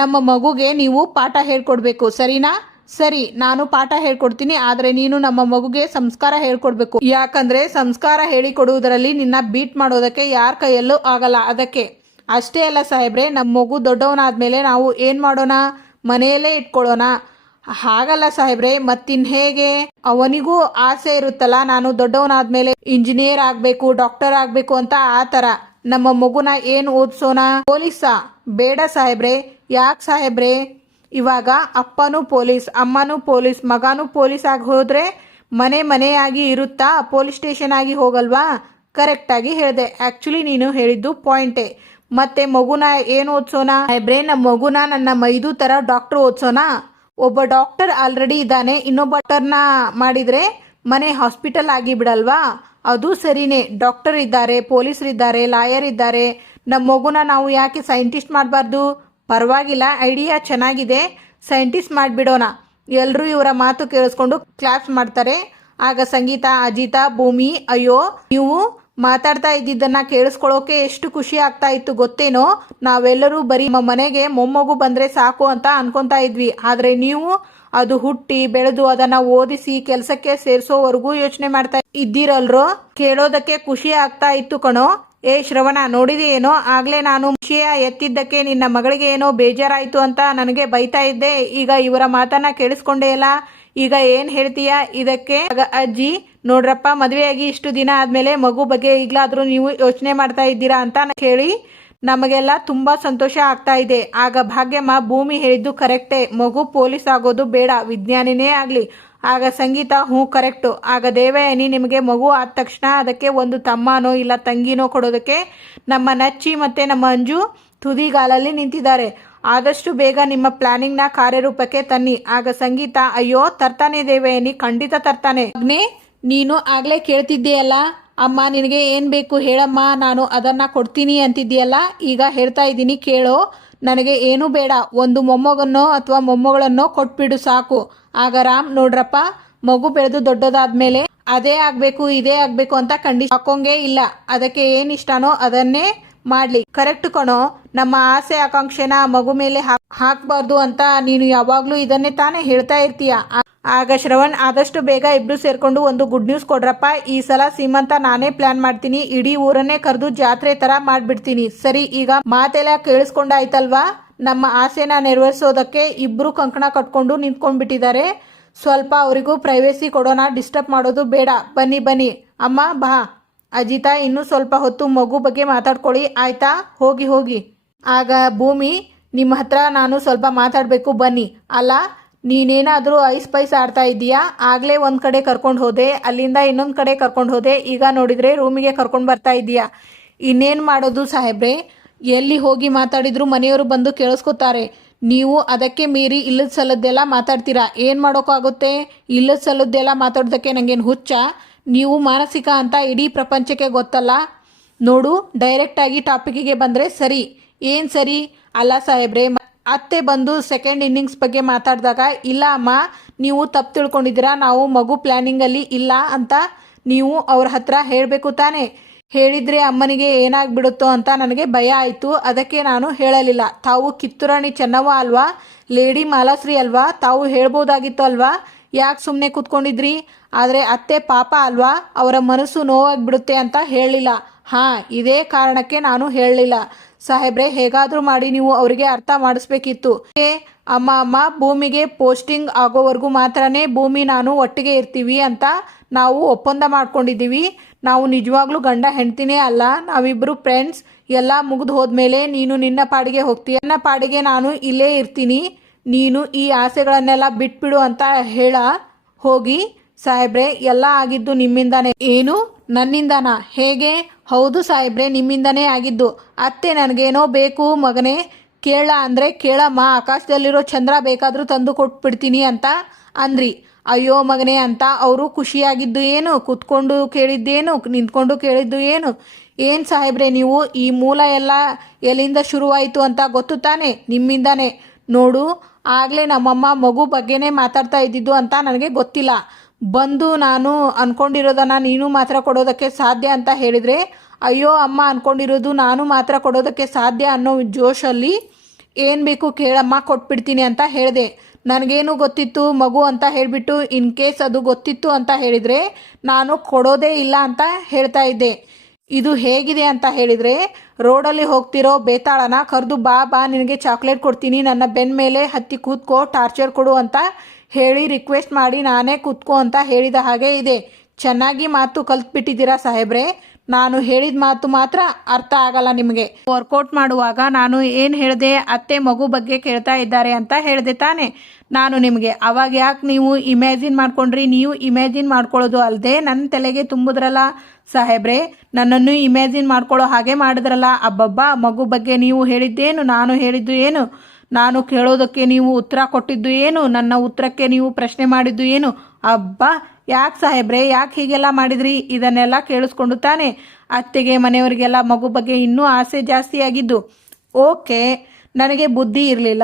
ನಮ್ಮ ಮಗುಗೆ ನೀವು ಪಾಠ ಹೇಳ್ಕೊಡ್ಬೇಕು, ಸರಿನಾ? ಸರಿ, ನಾನು ಪಾಠ ಹೇಳ್ಕೊಡ್ತೀನಿ, ಆದರೆ ನೀನು ನಮ್ಮ ಮಗುಗೆ ಸಂಸ್ಕಾರ ಹೇಳ್ಕೊಡ್ಬೇಕು. ಯಾಕಂದ್ರೆ ಸಂಸ್ಕಾರ ಹೇಳಿಕೊಡುವುದರಲ್ಲಿ ನಿನ್ನ ಬೀಟ್ ಮಾಡೋದಕ್ಕೆ ಯಾರ ಕೈಯಲ್ಲೂ ಆಗಲ್ಲ. ಅದಕ್ಕೆ. ಅಷ್ಟೇ ಅಲ್ಲ ಸಾಹೇಬ್ರೆ, ನಮ್ಮ ಮಗು ದೊಡ್ಡವನಾದ್ಮೇಲೆ ನಾವು ಏನು ಮಾಡೋಣ? ಮನೆಯಲ್ಲೇ ಇಟ್ಕೊಳ್ಳೋಣ? ಹಾಗಲ್ಲ ಸಾಹೇಬ್ರೆ, ಮತ್ತಿನ್ ಹೇಗೆ? ಅವನಿಗೂ ಆಸೆ ಇರುತ್ತಲ್ಲ, ನಾನು ದೊಡ್ಡವನಾದ್ಮೇಲೆ ಇಂಜಿನಿಯರ್ ಆಗಬೇಕು, ಡಾಕ್ಟರ್ ಆಗಬೇಕು ಅಂತ. ಆ ಥರ ನಮ್ಮ ಮಗುನ ಏನು ಓದಿಸೋಣ? ಪೊಲೀಸಾ? ಬೇಡ ಸಾಹೇಬ್ರೆ. ಯಾಕೆ ಸಾಹೇಬ್ರೆ? ಇವಾಗ ಅಪ್ಪನೂ ಪೊಲೀಸ್, ಅಮ್ಮನೂ ಪೊಲೀಸ್, ಮಗನೂ ಪೊಲೀಸ್ ಆಗಿ ಹೋದ್ರೆ ಮನೆಯಾಗಿ ಇರುತ್ತಾ? ಪೊಲೀಸ್ ಸ್ಟೇಷನ್ ಆಗಿ ಹೋಗಲ್ವಾ? ಕರೆಕ್ಟಾಗಿ ಹೇಳಿದೆ. ಆ್ಯಕ್ಚುಲಿ ನೀನು ಹೇಳಿದ್ದು ಪಾಯಿಂಟೇ. ಮತ್ತೆ ಮಗುನ ಏನು ಓದಿಸೋಣ ಸಾಹೇಬ್ರೆ? ನಮ್ಮ ಮಗುನ ನನ್ನ ಮೈದು ಥರ ಡಾಕ್ಟರ್ ಓದಿಸೋಣ. ಒಬ್ಬ ಡಾಕ್ಟರ್ ಆಲ್ರೆಡಿ ಇದ್ದಾನೆ, ಇನ್ನೊಬ್ಬ ಡಾಕ್ಟರ್ನ ಮಾಡಿದರೆ ಮನೆ ಹಾಸ್ಪಿಟಲ್ ಆಗಿ ಬಿಡಲ್ವಾ? ಅದು ಸರಿನೇ, ಡಾಕ್ಟರ್ ಇದ್ದಾರೆ, ಪೊಲೀಸರಿದ್ದಾರೆ, ಲಾಯರ್ ಇದ್ದಾರೆ. ನಮ್ಮ ಮಗುನ ನಾವು ಯಾಕೆ ಸೈಂಟಿಸ್ಟ್ ಮಾಡಬಾರ್ದು? ಪರವಾಗಿಲ್ಲ, ಐಡಿಯಾ ಚೆನ್ನಾಗಿದೆ, ಸೈಂಟಿಸ್ಟ್ ಮಾಡಿಬಿಡೋಣ. ಎಲ್ಲರೂ ಇವರ ಮಾತು ಕೇಳಿಸ್ಕೊಂಡು ಕ್ಲಾಪ್ಸ್ ಮಾಡ್ತಾರೆ. ಆಗ ಸಂಗೀತ, ಅಜಿತಾ, ಭೂಮಿ, ಅಯ್ಯೋ, ನೀವು ಮಾತಾಡ್ತಾ ಇದ್ದಿದ್ದನ್ನು ಕೇಳಿಸ್ಕೊಳ್ಳೋಕೆ ಎಷ್ಟು ಖುಷಿ ಆಗ್ತಾ ಇತ್ತು ಗೊತ್ತೇನೋ? ನಾವೆಲ್ಲರೂ ಬರೀ ನಮ್ಮ ಮನೆಗೆ ಮೊಮ್ಮಗು ಬಂದರೆ ಸಾಕು ಅಂತ ಅನ್ಕೊತಾ ಇದ್ವಿ. ಆದರೆ ನೀವು ಅದು ಹುಟ್ಟಿ ಬೆಳೆದು ಅದನ್ನು ಓದಿಸಿ ಕೆಲಸಕ್ಕೆ ಸೇರಿಸೋವರೆಗೂ ಯೋಚನೆ ಮಾಡ್ತಾ ಇದ್ದೀರಲ್ರೋ? ಕೇಳೋದಕ್ಕೆ ಖುಷಿ ಆಗ್ತಾ ಇತ್ತು ಕಣೋ. ಶ್ರವಣ, ನೋಡಿದೆಯೇನೋ, ಆಗಲೇ ನಾನು ವಿಷಯ ಎತ್ತಿದ್ದಕ್ಕೆ ನಿನ್ನ ಮಗಳಿಗೆ ಏನೋ ಬೇಜಾರಾಯಿತು ಅಂತ ನನಗೆ ಬೈತಾ ಇದ್ದೆ. ಈಗ ಇವರ ಮಾತನ್ನ ಕೇಳಿಸ್ಕೊಂಡೇ ಅಲ್ಲ, ಈಗ ಏನು ಹೇಳ್ತೀಯಾ ಇದಕ್ಕೆ? ಅಜ್ಜಿ, ನೋಡ್ರಪ್ಪ, ಮದುವೆಯಾಗಿ ಇಷ್ಟು ದಿನ ಆದಮೇಲೆ ಮಗು ಬಗ್ಗೆ ಈಗಲಾದರೂ ನೀವು ಯೋಚನೆ ಮಾಡ್ತಾ ಇದ್ದೀರಾ ಅಂತ ಕೇಳಿ ನಮಗೆಲ್ಲ ತುಂಬ ಸಂತೋಷ ಆಗ್ತಾ ಇದೆ. ಆಗ ಭಾಗ್ಯಮ್ಮ, ಭೂಮಿ ಹೇಳಿದ್ದು ಕರೆಕ್ಟೇ, ಮಗು ಪೊಲೀಸ್ ಆಗೋದು ಬೇಡ, ವಿಜ್ಞಾನಿನೇ ಆಗಲಿ. ಆಗ ಸಂಗೀತ, ಹ್ಞೂ ಕರೆಕ್ಟು. ಆಗ ದೇವಯಾನಿ, ನಿಮಗೆ ಮಗು ಆದ ತಕ್ಷಣ ಅದಕ್ಕೆ ಒಂದು ತಮ್ಮನೋ ಇಲ್ಲ ತಂಗಿನೋ ಕೊಡೋದಕ್ಕೆ ನಮ್ಮ ನಚ್ಚಿ ಮತ್ತು ನಮ್ಮ ಅಂಜು ತುದಿಗಾಲಲ್ಲಿ ನಿಂತಿದ್ದಾರೆ. ಆದಷ್ಟು ಬೇಗ ನಿಮ್ಮ ಪ್ಲಾನಿಂಗ್ನ ಕಾರ್ಯರೂಪಕ್ಕೆ ತನ್ನಿ. ಆಗ ಸಂಗೀತ, ಅಯ್ಯೋ ತರ್ತಾನೆ ದೇವಯಾನಿ, ಖಂಡಿತ ತರ್ತಾನೆ. ಅಗ್ನಿ, ನೀನು ಆಗಲೇ ಕೇಳ್ತಿದ್ದೀಯಲ್ಲ, ಅಮ್ಮ ನಿನಗೆ ಏನು ಬೇಕು ಹೇಳಮ್ಮ, ನಾನು ಅದನ್ನು ಕೊಡ್ತೀನಿ ಅಂತಿದ್ದೀಯಲ್ಲ, ಈಗ ಹೇಳ್ತಾ ಇದ್ದೀನಿ ಕೇಳೋ. ನನಗೆ ಏನೂ ಬೇಡ, ಒಂದು ಮೊಮ್ಮಗನ್ನೋ ಅಥವಾ ಮೊಮ್ಮಗಳನ್ನೋ ಕೊಟ್ಬಿಡು ಸಾಕು. ಆಗ ರಾಮ್, ನೋಡ್ರಪ್ಪ, ಮಗು ಬೆಳೆದು ದೊಡ್ಡದಾದ್ಮೇಲೆ ಅದೇ ಆಗಬೇಕು ಇದೇ ಆಗಬೇಕು ಅಂತ ಕಂಡೀಷನ್ ಹಾಕೋಂಗೇ ಇಲ್ಲ. ಅದಕ್ಕೆ ಏನು ಇಷ್ಟನೋ ಅದನ್ನೇ ಮಾಡಲಿ. ಕರೆಕ್ಟ್ ಕಣೋ. ನಮ್ಮ ಆಸೆ ಆಕಾಂಕ್ಷೆನ ಮಗು ಮೇಲೆ ಹಾಕಬಾರ್ದು ಅಂತ ನೀನು ಯಾವಾಗಲೂ ಇದನ್ನೇ ತಾನೇ ಹೇಳ್ತಾ ಇರ್ತೀಯ. ಆಗ ಶ್ರವಣ್, ಆದಷ್ಟು ಬೇಗ ಇಬ್ರು ಸೇರ್ಕೊಂಡು ಒಂದು ಗುಡ್ ನ್ಯೂಸ್ ಕೊಡ್ರಪ್ಪ. ಈ ಸಲ ಸೀಮಂತ ನಾನೇ ಪ್ಲಾನ್ ಮಾಡ್ತೀನಿ. ಇಡೀ ಊರನ್ನೇ ಕರೆದು ಜಾತ್ರೆ ತರ ಮಾಡ್ಬಿಡ್ತೀನಿ. ಸರಿ, ಈಗ ಮಾತೆಲ್ಲ ಕೇಳಿಸ್ಕೊಂಡಾಯ್ತಲ್ವಾ? ನಮ್ಮ ಆಸೆನ ನೆರವೇರಿಸೋದಕ್ಕೆ ಇಬ್ರು ಕಂಕಣ ಕಟ್ಕೊಂಡು ನಿಂತ್ಕೊಂಡ್ಬಿಟ್ಟಿದ್ದಾರೆ. ಸ್ವಲ್ಪ ಅವರಿಗೂ ಪ್ರೈವೇಸಿ ಕೊಡೋಣ, ಡಿಸ್ಟರ್ಬ್ ಮಾಡೋದು ಬೇಡ. ಬನ್ನಿ ಬನ್ನಿ ಅಮ್ಮ, ಬಾ. ಅಜಿತಾ, ಇನ್ನೂ ಸ್ವಲ್ಪ ಹೊತ್ತು ಮಗು ಬಗ್ಗೆ ಮಾತಾಡ್ಕೊಳ್ಳಿ ಆಯ್ತಾ? ಹೋಗಿ ಹೋಗಿ. ಆಗ ಭೂಮಿ, ನಿಮ್ಮ ಹತ್ರ ನಾನು ಸ್ವಲ್ಪ ಮಾತಾಡಬೇಕು, ಬನ್ನಿ. ಅಲ್ಲ, ನೀನೇನಾದರೂ ಐಸ್ ಪೈಸ್ ಆಡ್ತಾ ಇದ್ದೀಯಾ? ಆಗಲೇ ಒಂದು ಕಡೆ ಕರ್ಕೊಂಡು ಹೋದೆ, ಅಲ್ಲಿಂದ ಇನ್ನೊಂದು ಕಡೆ ಕರ್ಕೊಂಡು ಹೋದೆ, ಈಗ ನೋಡಿದರೆ ರೂಮಿಗೆ ಕರ್ಕೊಂಡು ಬರ್ತಾ ಇದ್ದೀಯಾ? ಇನ್ನೇನು ಮಾಡೋದು ಸಾಹೇಬ್ರೆ? ಎಲ್ಲಿ ಹೋಗಿ ಮಾತಾಡಿದ್ರು ಮನೆಯವರು ಬಂದು ಕೇಳಿಸ್ಕೊತಾರೆ. ನೀವು ಅದಕ್ಕೆ ಮೀರಿ ಇಲ್ಲದ ಸಲದ್ದೆಲ್ಲ ಮಾತಾಡ್ತೀರಾ. ಏನು ಮಾಡೋಕ್ಕಾಗುತ್ತೆ? ಇಲ್ಲದ ಸಲದ್ದೆಲ್ಲ ಮಾತಾಡೋದಕ್ಕೆ ನನಗೇನು ಹುಚ್ಚ? ನೀವು ಮಾನಸಿಕ ಅಂತ ಇಡೀ ಪ್ರಪಂಚಕ್ಕೆ ಗೊತ್ತಲ್ಲ. ನೋಡು, ಡೈರೆಕ್ಟಾಗಿ ಟಾಪಿಕ್ಕಿಗೆ ಬಂದರೆ ಸರಿ. ಏನು ಸರಿ? ಅಲ್ಲ ಸಾಹೇಬ್ರೆ, ಅತ್ತೆ ಬಂದು ಸೆಕೆಂಡ್ ಇನ್ನಿಂಗ್ಸ್ ಬಗ್ಗೆ ಮಾತಾಡಿದಾಗ, ಇಲ್ಲ ಅಮ್ಮ ನೀವು ತಪ್ಪು ತಿಳ್ಕೊಂಡಿದ್ದೀರಾ, ನಾವು ಮಗು ಪ್ಲ್ಯಾನಿಂಗಲ್ಲಿ ಇಲ್ಲ ಅಂತ ನೀವು ಅವ್ರ ಹತ್ರ ಹೇಳಬೇಕು ತಾನೇ. ಹೇಳಿದರೆ ಅಮ್ಮನಿಗೆ ಏನಾಗ್ಬಿಡುತ್ತೋ ಅಂತ ನನಗೆ ಭಯ ಆಯಿತು. ಅದಕ್ಕೆ ನಾನು ಹೇಳಲಿಲ್ಲ. ತಾವು ಕಿತ್ತೂರಾಣಿ ಚೆನ್ನವ್ವ ಅಲ್ವಾ? ಲೇಡಿ ಮಾಲಾಶ್ರೀ ಅಲ್ವಾ? ತಾವು ಹೇಳ್ಬೋದಾಗಿತ್ತು ಅಲ್ವಾ? ಯಾಕೆ ಸುಮ್ಮನೆ ಕೂತ್ಕೊಂಡಿದ್ರಿ? ಆದರೆ ಅತ್ತೆ ಪಾಪ ಅಲ್ವಾ, ಅವರ ಮನಸ್ಸು ನೋವಾಗಿಬಿಡುತ್ತೆ ಅಂತ ಹೇಳಲಿಲ್ಲ. ಹಾಂ, ಇದೇ ಕಾರಣಕ್ಕೆ ನಾನು ಹೇಳಲಿಲ್ಲ ಸಾಹೇಬ್ರೆ. ಹೇಗಾದರೂ ಮಾಡಿ ನೀವು ಅವರಿಗೆ ಅರ್ಥ ಮಾಡಿಸ್ಬೇಕಿತ್ತು. ಅಮ್ಮ ಭೂಮಿಗೆ ಪೋಸ್ಟಿಂಗ್ ಆಗೋವರೆಗೂ ಮಾತ್ರನೇ ಭೂಮಿ ನಾನು ಒಟ್ಟಿಗೆ ಇರ್ತೀವಿ ಅಂತ ನಾವು ಒಪ್ಪಂದ ಮಾಡ್ಕೊಂಡಿದ್ದೀವಿ. ನಾವು ನಿಜವಾಗ್ಲೂ ಗಂಡ ಹೆಂಡ್ತಿನೇ ಅಲ್ಲ, ನಾವಿಬ್ಬರು ಫ್ರೆಂಡ್ಸ್. ಎಲ್ಲ ಮುಗಿದು ಹೋದ್ಮೇಲೆ ನೀನು ನಿನ್ನ ಪಾಡಿಗೆ ಹೋಗ್ತೀಯ, ನನ್ನ ಪಾಡಿಗೆ ನಾನು ಇಲ್ಲೇ ಇರ್ತೀನಿ. ನೀನು ಈ ಆಸೆಗಳನ್ನೆಲ್ಲ ಬಿಟ್ಬಿಡು ಅಂತ ಹೇಳ ಹೋಗಿ. ಸಾಹೇಬ್ರೆ, ಎಲ್ಲ ಆಗಿದ್ದು ನಿಮ್ಮಿಂದಾನೇ. ಏನು, ನನ್ನಿಂದನಾ? ಹೇಗೆ? ಹೌದು ಸಾಹೇಬ್ರೆ, ನಿಮ್ಮಿಂದನೇ ಆಗಿದ್ದು. ಅತ್ತೆ ನನಗೇನೋ ಬೇಕು ಮಗನೇ, ಕೇಳ ಅಂದರೆ ಕೇಳಮ್ಮ, ಆಕಾಶದಲ್ಲಿರೋ ಚಂದ್ರ ಬೇಕಾದರೂ ತಂದು ಕೊಟ್ಬಿಡ್ತೀನಿ ಅಂತ ಅಂದ್ರಿ. ಅಯ್ಯೋ ಮಗನೇ ಅಂತ ಅವರು ಖುಷಿಯಾಗಿದ್ದು ಏನು? ಕೂತ್ಕೊಂಡು ಕೇಳಿದ್ದೇನು? ನಿಂತ್ಕೊಂಡು ಕೇಳಿದ್ದು ಏನು? ಏನು ಸಾಹೇಬ್ರೆ ನೀವು? ಈ ಮೂಲ ಎಲ್ಲ ಎಲ್ಲಿಂದ ಶುರುವಾಯಿತು ಅಂತ ಗೊತ್ತು ತಾನೆ? ನಿಮ್ಮಿಂದಾನೇ. ನೋಡು, ಆಗಲೇ ನಮ್ಮಮ್ಮ ಮಗು ಬಗ್ಗೆನೇ ಮಾತಾಡ್ತಾ ಇದ್ದಿದ್ದು ಅಂತ ನನಗೆ ಗೊತ್ತಿಲ್ಲ. ಬಂದು ನಾನು ಅಂದ್ಕೊಂಡಿರೋದನ್ನು ನೀನು ಮಾತ್ರ ಕೊಡೋದಕ್ಕೆ ಸಾಧ್ಯ ಅಂತ ಹೇಳಿದರೆ, ಅಯ್ಯೋ ಅಮ್ಮ ಅಂದ್ಕೊಂಡಿರೋದು ನಾನು ಮಾತ್ರ ಕೊಡೋದಕ್ಕೆ ಸಾಧ್ಯ ಅನ್ನೋ ಜೋಶಲ್ಲಿ ಏನು ಬೇಕು ಕೇಳಮ್ಮ ಕೊಟ್ಬಿಡ್ತೀನಿ ಅಂತ ಹೇಳಿದೆ. ನನಗೇನು ಗೊತ್ತಿತ್ತು ಮಗು ಅಂತ ಹೇಳಿಬಿಟ್ಟು ಇನ್ ಕೇಸ್ ಅದು ಗೊತ್ತಿತ್ತು ಅಂತ ಹೇಳಿದರೆ ನಾನು ಕೊಡೋದೇ ಇಲ್ಲ ಅಂತ ಹೇಳ್ತಾ ಇದ್ದೆ. ಇದು ಹೇಗಿದೆ ಅಂತ ಹೇಳಿದರೆ, ರೋಡಲ್ಲಿ ಹೋಗ್ತಿರೋ ಬೇತಾಳನ ಕರೆದು ಬಾ ನಿನಗೆ ಚಾಕ್ಲೇಟ್ ಕೊಡ್ತೀನಿ, ನನ್ನ ಬೆನ್ನ ಮೇಲೆ ಹತ್ತಿ ಕೂತ್ಕೋ, ಟಾರ್ಚರ್ ಕೊಡು ಅಂತ ಹೇಳಿ ರಿಕ್ವೆಸ್ಟ್ ಮಾಡಿ ನಾನೇ ಕೂತ್ಕೋ ಅಂತ ಹೇಳಿದ ಹಾಗೆ ಇದೆ. ಚೆನ್ನಾಗಿ ಮಾತು ಕಲ್ತ್ಬಿಟ್ಟಿದ್ದೀರಾ ಸಾಹೇಬ್ರೆ. ನಾನು ಹೇಳಿದ ಮಾತು ಮಾತ್ರ ಅರ್ಥ ಆಗಲ್ಲ ನಿಮಗೆ. ವರ್ಕೌಟ್ ಮಾಡುವಾಗ ನಾನು ಏನು ಹೇಳಿದೆ? ಅತ್ತೆ ಮಗು ಬಗ್ಗೆ ಕೇಳ್ತಾ ಇದ್ದಾರೆ ಅಂತ ಹೇಳಿದೆ ತಾನೆ ನಾನು ನಿಮಗೆ. ಅವಾಗ ಯಾಕೆ ನೀವು ಇಮ್ಯಾಜಿನ್ ಮಾಡ್ಕೊಂಡ್ರಿ? ನೀವು ಇಮ್ಯಾಜಿನ್ ಮಾಡ್ಕೊಳ್ಳೋದು ಅಲ್ಲದೆ ನನ್ನ ತಲೆಗೆ ತುಂಬಿದ್ರಲ್ಲ ಸಾಹೇಬ್ರೆ. ನನ್ನನ್ನು ಇಮ್ಯಾಜಿನ್ ಮಾಡ್ಕೊಳ್ಳೋ ಹಾಗೆ ಮಾಡಿದ್ರಲ್ಲ. ಅಬ್ಬಬ್ಬ, ಮಗು ಬಗ್ಗೆ ನೀವು ಹೇಳಿದ್ದೇನು, ನಾನು ಹೇಳಿದ್ದು ಏನು? ನಾನು ಕೇಳೋದಕ್ಕೆ ನೀವು ಉತ್ತರ ಕೊಟ್ಟಿದ್ದು ಏನು? ನನ್ನ ಉತ್ತರಕ್ಕೆ ನೀವು ಪ್ರಶ್ನೆ ಮಾಡಿದ್ದು ಏನು? ಅಬ್ಬಾ, ಯಾಕೆ ಸಾಹೇಬ್ರೆ, ಯಾಕೆ ಹೀಗೆಲ್ಲ ಮಾಡಿದ್ರಿ? ಇದನ್ನೆಲ್ಲ ಕೇಳಿಸ್ಕೊಂಡು ತಾನೆ ಅತ್ತೆಗೆ ಮನೆಯವರಿಗೆಲ್ಲ ಮಗು ಬಗ್ಗೆ ಇನ್ನೂ ಆಸೆ ಜಾಸ್ತಿ ಆಗಿದ್ದು. ಓಕೆ, ನನಗೆ ಬುದ್ಧಿ ಇರಲಿಲ್ಲ.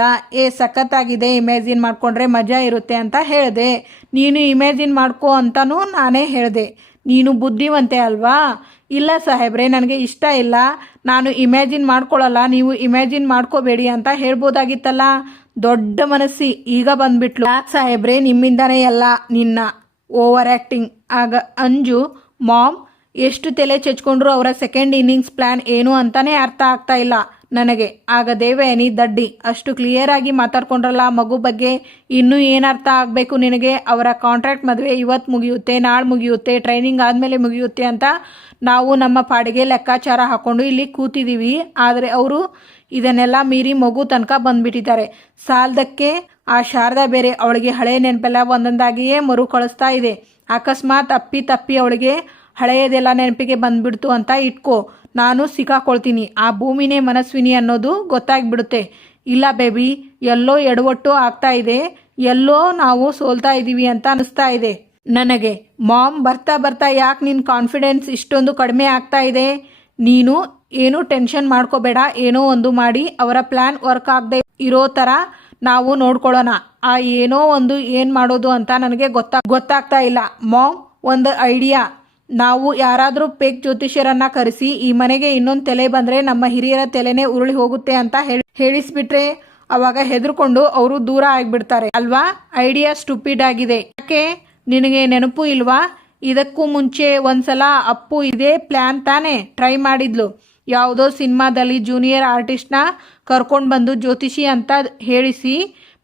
ಸಖತ್ತಾಗಿದೆ, ಇಮ್ಯಾಜಿನ್ ಮಾಡಿಕೊಂಡ್ರೆ ಮಜಾ ಇರುತ್ತೆ ಅಂತ ಹೇಳಿದೆ. ನೀನು ಇಮ್ಯಾಜಿನ್ ಮಾಡ್ಕೋ ಅಂತಲೂ ನಾನೇ ಹೇಳಿದೆ. ನೀನು ಬುದ್ಧಿವಂತೆ ಅಲ್ವಾ? ಇಲ್ಲ ಸಾಹೇಬ್ರೆ, ನನಗೆ ಇಷ್ಟ ಇಲ್ಲ, ನಾನು ಇಮ್ಯಾಜಿನ್ ಮಾಡ್ಕೊಳ್ಳಲ್ಲ, ನೀವು ಇಮ್ಯಾಜಿನ್ ಮಾಡ್ಕೋಬೇಡಿ ಅಂತ ಹೇಳ್ಬೋದಾಗಿತ್ತಲ್ಲ. ದೊಡ್ಡ ಮನಸ್ಸಿ ಈಗ ಬಂದ್ಬಿಟ್ಲು. ಯಾಕೆ ಸಾಹೇಬ್ರೆ, ನಿಮ್ಮಿಂದನೇ ಎಲ್ಲ, ನಿನ್ನ ಓವರ್ ಆ್ಯಕ್ಟಿಂಗ್. ಆಗ ಅಂಜು, ಮಾಮ್, ಎಷ್ಟು ತಲೆ ಚೆಚ್ಕೊಂಡ್ರು ಅವರ ಸೆಕೆಂಡ್ ಇನ್ನಿಂಗ್ಸ್ ಪ್ಲ್ಯಾನ್ ಏನು ಅಂತಾನೆ ಅರ್ಥ ಆಗ್ತಾ ಇಲ್ಲ ನನಗೆ. ಆಗ ದೇವಯಾನಿ, ದಡ್ಡಿ, ಅಷ್ಟು ಕ್ಲಿಯರ್ ಆಗಿ ಮಾತಾಡ್ಕೊಂಡ್ರಲ್ಲ ಮಗು ಬಗ್ಗೆ, ಇನ್ನೂ ಏನು ಅರ್ಥ ಆಗಬೇಕು ನಿನಗೆ? ಅವರ ಕಾಂಟ್ರಾಕ್ಟ್ ಮದುವೆ ಇವತ್ತು ಮುಗಿಯುತ್ತೆ, ನಾಳೆ ಮುಗಿಯುತ್ತೆ, ಟ್ರೈನಿಂಗ್ ಆದಮೇಲೆ ಮುಗಿಯುತ್ತೆ ಅಂತ ನಾವು ನಮ್ಮ ಪಾಡಿಗೆ ಲೆಕ್ಕಾಚಾರ ಹಾಕ್ಕೊಂಡು ಇಲ್ಲಿ ಕೂತಿದ್ದೀವಿ. ಆದರೆ ಅವರು ಇದನ್ನೆಲ್ಲ ಮೀರಿ ಮಗು ತನಕ ಬಂದುಬಿಟ್ಟಿದ್ದಾರೆ. ಸಾಲದಕ್ಕೆ ಆ ಶಾರದಾ ಬೇರೆ ಅವಳಿಗೆ ಹಳೆಯ ನೆನಪೆಲ್ಲ ಒಂದೊಂದಾಗಿಯೇ ಮರು ಕಳಿಸ್ತಾ ಇದೆ. ಅಕಸ್ಮಾತ್ ತಪ್ಪಿ ಅವಳಿಗೆ ಹಳೆಯದೆಲ್ಲ ನೆನಪಿಗೆ ಬಂದುಬಿಡ್ತು ಅಂತ ಇಟ್ಕೋ, ನಾನು ಸಿಕ್ಕಾಕೊಳ್ತೀನಿ. ಆ ಭೂಮಿನೇ ಮನಸ್ವಿನಿ ಅನ್ನೋದು ಗೊತ್ತಾಗ್ಬಿಡುತ್ತೆ. ಇಲ್ಲ ಬೇಬಿ, ಎಲ್ಲೋ ಎಡವಟ್ಟು ಆಗ್ತಾ ಇದೆ, ಎಲ್ಲೋ ನಾವು ಸೋಲ್ತಾ ಇದ್ದೀವಿ ಅಂತ ಅನಿಸ್ತಾ ಇದೆ ನನಗೆ. ಮಾಮ್, ಬರ್ತಾ ಯಾಕೆ ನಿನ್ನ ಕಾನ್ಫಿಡೆನ್ಸ್ ಇಷ್ಟೊಂದು ಕಡಿಮೆ ಆಗ್ತಾ ಇದೆ? ನೀನು ಏನೂ ಟೆನ್ಷನ್ ಮಾಡ್ಕೋಬೇಡ. ಏನೋ ಒಂದು ಮಾಡಿ ಅವರ ಪ್ಲ್ಯಾನ್ ವರ್ಕ್ ಆಗದೆ ಇರೋ ಥರ ನಾವು ನೋಡ್ಕೊಳ್ಳೋಣ. ಆ ಏನೋ ಒಂದು ಏನು ಮಾಡೋದು ಅಂತ ನನಗೆ ಗೊತ್ತಾಗ್ತಾ ಇಲ್ಲ. ಮಾಮ್, ಒಂದು ಐಡಿಯಾ. ನಾವು ಯಾರಾದರೂ ಪೇಕ್ ಜ್ಯೋತಿಷ್ಯರನ್ನ ಕರೆಸಿ ಈ ಮನೆಗೆ ಇನ್ನೊಂದು ತಲೆ ಬಂದರೆ ನಮ್ಮ ಹಿರಿಯರ ತಲೆನೇ ಉರುಳಿ ಹೋಗುತ್ತೆ ಅಂತ ಹೇಳಿಸ್ಬಿಟ್ರೆ ಅವಾಗ ಹೆದರ್ಕೊಂಡು ಅವರು ದೂರ ಆಗಿಬಿಡ್ತಾರೆ ಅಲ್ವಾ. ಐಡಿಯಾ ಸ್ಟುಪಿಡ್ ಆಗಿದೆ. ಯಾಕೆ ನಿನಗೆ ನೆನಪು ಇಲ್ವಾ? ಇದಕ್ಕೂ ಮುಂಚೆ ಒಂದ್ಸಲ ಅಪ್ಪು ಇದೇ ಪ್ಲ್ಯಾನ್ ತಾನೇ ಟ್ರೈ ಮಾಡಿದ್ಲು. ಯಾವುದೋ ಸಿನಿಮಾದಲ್ಲಿ ಜೂನಿಯರ್ ಆರ್ಟಿಸ್ಟ್ನ ಕರ್ಕೊಂಡು ಬಂದು ಜ್ಯೋತಿಷಿ ಅಂತ ಹೇಳಿಸಿ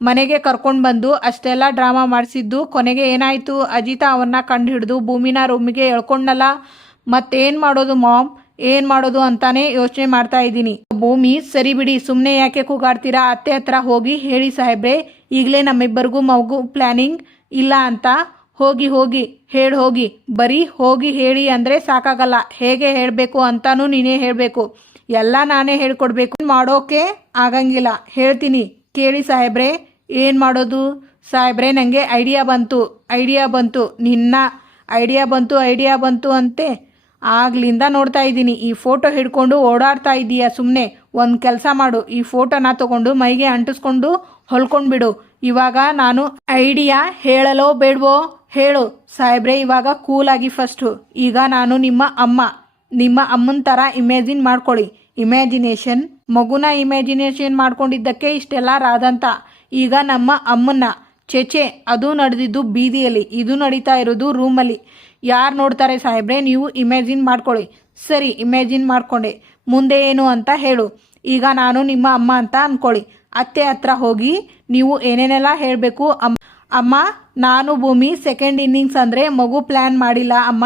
ಮನೆಗೆ ಕರ್ಕೊಂಡು ಬಂದು ಅಷ್ಟೆಲ್ಲ ಡ್ರಾಮಾ ಮಾಡಿಸಿದ್ದು. ಕೊನೆಗೆ ಏನಾಯಿತು? ಅಜಿತಾ ಅವನ್ನ ಕಂಡು ಹಿಡಿದು ಭೂಮಿನ ರೂಮಿಗೆ ಎಳ್ಕೊಂಡಲ್ಲ. ಮತ್ತೇನು ಮಾಡೋದು ಮಾಮ್, ಏನು ಮಾಡೋದು ಅಂತಾನೆ ಯೋಚನೆ ಮಾಡ್ತಾ ಇದ್ದೀನಿ. ಭೂಮಿ ಸರಿ ಬಿಡಿ, ಸುಮ್ಮನೆ ಯಾಕೆ ಕೂಗಾಡ್ತೀರಾ? ಅತ್ತೆ ಹತ್ರ ಹೋಗಿ ಹೇಳಿ ಸಾಹೇಬ್ರೆ, ಈಗಲೇ ನಮ್ಮಿಬ್ಬರಿಗೂ ಮಗು ಪ್ಲ್ಯಾನಿಂಗ್ ಇಲ್ಲ ಅಂತ. ಹೋಗಿ ಹೋಗಿ ಹೋಗಿ, ಬರೀ ಹೋಗಿ ಹೇಳಿ ಅಂದರೆ ಸಾಕಾಗಲ್ಲ. ಹೇಗೆ ಹೇಳಬೇಕು ಅಂತಾನೂ ನೀನೇ ಹೇಳಬೇಕು. ಎಲ್ಲ ನಾನೇ ಹೇಳ್ಕೊಡ್ಬೇಕು. ಮಾಡೋಕೆ ಆಗಂಗಿಲ್ಲ. ಹೇಳ್ತೀನಿ ಕೇಳಿ ಸಾಹೇಬ್ರೆ. ಏನು ಮಾಡೋದು ಸಾಹೇಬ್ರೆ? ನನಗೆ ಐಡಿಯಾ ಬಂತು. ನಿನ್ನ ಐಡಿಯಾ ಬಂತು ಅಂತೆ ಆಗ್ಲಿಂದ ನೋಡ್ತಾ ಇದ್ದೀನಿ. ಈ ಫೋಟೋ ಹಿಡ್ಕೊಂಡು ಓಡಾಡ್ತಾ ಇದ್ದೀಯಾ ಸುಮ್ಮನೆ? ಒಂದು ಕೆಲಸ ಮಾಡು, ಈ ಫೋಟೋನ ತಗೊಂಡು ಮೈಗೆ ಅಂಟಿಸ್ಕೊಂಡು ಹೊಲ್ಕೊಂಡ್ಬಿಡು. ಇವಾಗ ನಾನು ಐಡಿಯಾ ಹೇಳಲೋ ಬೇಡವೋ ಹೇಳು ಸಾಹೇಬ್ರೆ. ಇವಾಗ ಕೂಲಾಗಿ ಫಸ್ಟು. ಈಗ ನಾನು ನಿಮ್ಮ ಅಮ್ಮನ ಥರ ಇಮ್ಯಾಜಿನ್ ಮಾಡ್ಕೊಳ್ಳಿ. ಇಮ್ಯಾಜಿನೇಷನ್ ಮಗುನ ಇಮ್ಯಾಜಿನೇಷನ್ ಮಾಡ್ಕೊಂಡಿದ್ದಕ್ಕೆ ಇಷ್ಟೆಲ್ಲ ರಾದಂತ. ಈಗ ನಮ್ಮ ಅಮ್ಮನ್ನ ಚೇಚೆ, ಅದು ನಡೆದಿದ್ದು ಬೀದಿಯಲ್ಲಿ, ಇದು ನಡೀತಾ ಇರೋದು ರೂಮಲ್ಲಿ. ಯಾರು ನೋಡ್ತಾರೆ ಸಾಹೇಬ್ರೆ? ನೀವು ಇಮ್ಯಾಜಿನ್ ಮಾಡ್ಕೊಳ್ಳಿ. ಸರಿ, ಇಮ್ಯಾಜಿನ್ ಮಾಡ್ಕೊಂಡೆ. ಮುಂದೆ ಏನು ಅಂತ ಹೇಳು. ಈಗ ನಾನು ನಿಮ್ಮ ಅಮ್ಮ ಅಂತ ಅಂದ್ಕೊಳ್ಳಿ. ಅತ್ತೆ ಹತ್ರ ಹೋಗಿ ನೀವು ಏನೇನೆಲ್ಲ ಹೇಳಬೇಕು. ಅಮ್ಮ, ನಾನು ಭೂಮಿ ಸೆಕೆಂಡ್ ಇನ್ನಿಂಗ್ಸ್ ಅಂದರೆ ಮಗು ಪ್ಲ್ಯಾನ್ ಮಾಡಿಲ್ಲ ಅಮ್ಮ.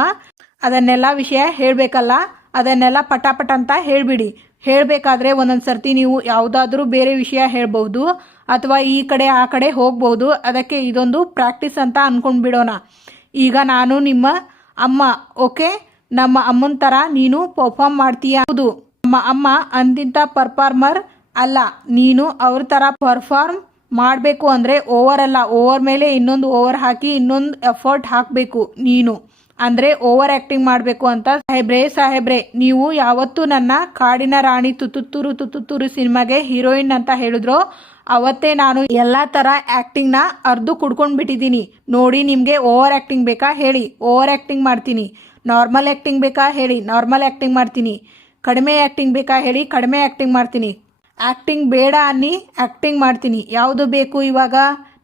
ಅದನ್ನೆಲ್ಲ ವಿಷಯ ಹೇಳಬೇಕಲ್ಲ, ಅದನ್ನೆಲ್ಲ ಪಟಾಪಟ ಅಂತ ಹೇಳಿಬಿಡಿ. ಹೇಳಬೇಕಾದ್ರೆ ಒಂದೊಂದು ಸರ್ತಿ ನೀವು ಯಾವುದಾದ್ರೂ ಬೇರೆ ವಿಷಯ ಹೇಳ್ಬಹುದು ಅಥವಾ ಈ ಕಡೆ ಆ ಕಡೆ ಹೋಗ್ಬೋದು. ಅದಕ್ಕೆ ಇದೊಂದು ಪ್ರಾಕ್ಟೀಸ್ ಅಂತ ಅಂದ್ಕೊಂಡ್ಬಿಡೋಣ. ಈಗ ನಾನು ನಿಮ್ಮ ಅಮ್ಮ, ಓಕೆ? ನಮ್ಮ ಅಮ್ಮನ ಥರ ನೀನು ಪರ್ಫಾರ್ಮ್ ಮಾಡ್ತೀಯ. ಹೌದು, ನಮ್ಮ ಅಮ್ಮ ಅಂತಿಂತ ಪರ್ಫಾರ್ಮರ್ ಅಲ್ಲ. ನೀನು ಅವ್ರ ಥರ ಪರ್ಫಾರ್ಮ್ ಮಾಡಬೇಕು ಅಂದರೆ ಓವರ್ ಅಲ್ಲ, ಓವರ್ ಮೇಲೆ ಇನ್ನೊಂದು ಓವರ್ ಹಾಕಿ ಇನ್ನೊಂದು ಎಫರ್ಟ್ ಹಾಕಬೇಕು ನೀನು. ಅಂದರೆ ಓವರ್ ಆ್ಯಕ್ಟಿಂಗ್ ಮಾಡಬೇಕು ಅಂತ. ಸಾಹೇಬ್ರೆ, ನೀವು ಯಾವತ್ತು ನನ್ನ ಕಾಡಿನ ರಾಣಿ ತುತ್ತೂರು ಸಿನಿಮಾಗೆ ಹೀರೋಯಿನ್ ಅಂತ ಹೇಳಿದ್ರೋ ಅವತ್ತೇ ನಾನು ಎಲ್ಲ ಥರ ಆ್ಯಕ್ಟಿಂಗ್ನ ಅರ್ದು ಕುಡ್ಕೊಂಡು ಬಿಟ್ಟಿದ್ದೀನಿ ನೋಡಿ. ನಿಮಗೆ ಓವರ್ ಆ್ಯಕ್ಟಿಂಗ್ ಬೇಕಾ ಹೇಳಿ, ಓವರ್ ಆ್ಯಕ್ಟಿಂಗ್ ಮಾಡ್ತೀನಿ. ನಾರ್ಮಲ್ ಆ್ಯಕ್ಟಿಂಗ್ ಬೇಕಾ ಹೇಳಿ, ನಾರ್ಮಲ್ ಆ್ಯಕ್ಟಿಂಗ್ ಮಾಡ್ತೀನಿ. ಕಡಿಮೆ ಆ್ಯಕ್ಟಿಂಗ್ ಬೇಕಾ ಹೇಳಿ, ಕಡಿಮೆ ಆ್ಯಕ್ಟಿಂಗ್ ಮಾಡ್ತೀನಿ. ಆ್ಯಕ್ಟಿಂಗ್ ಬೇಡ ಅನ್ನಿ, ಆ್ಯಕ್ಟಿಂಗ್ ಮಾಡ್ತೀನಿ. ಯಾವುದು ಬೇಕು ಇವಾಗ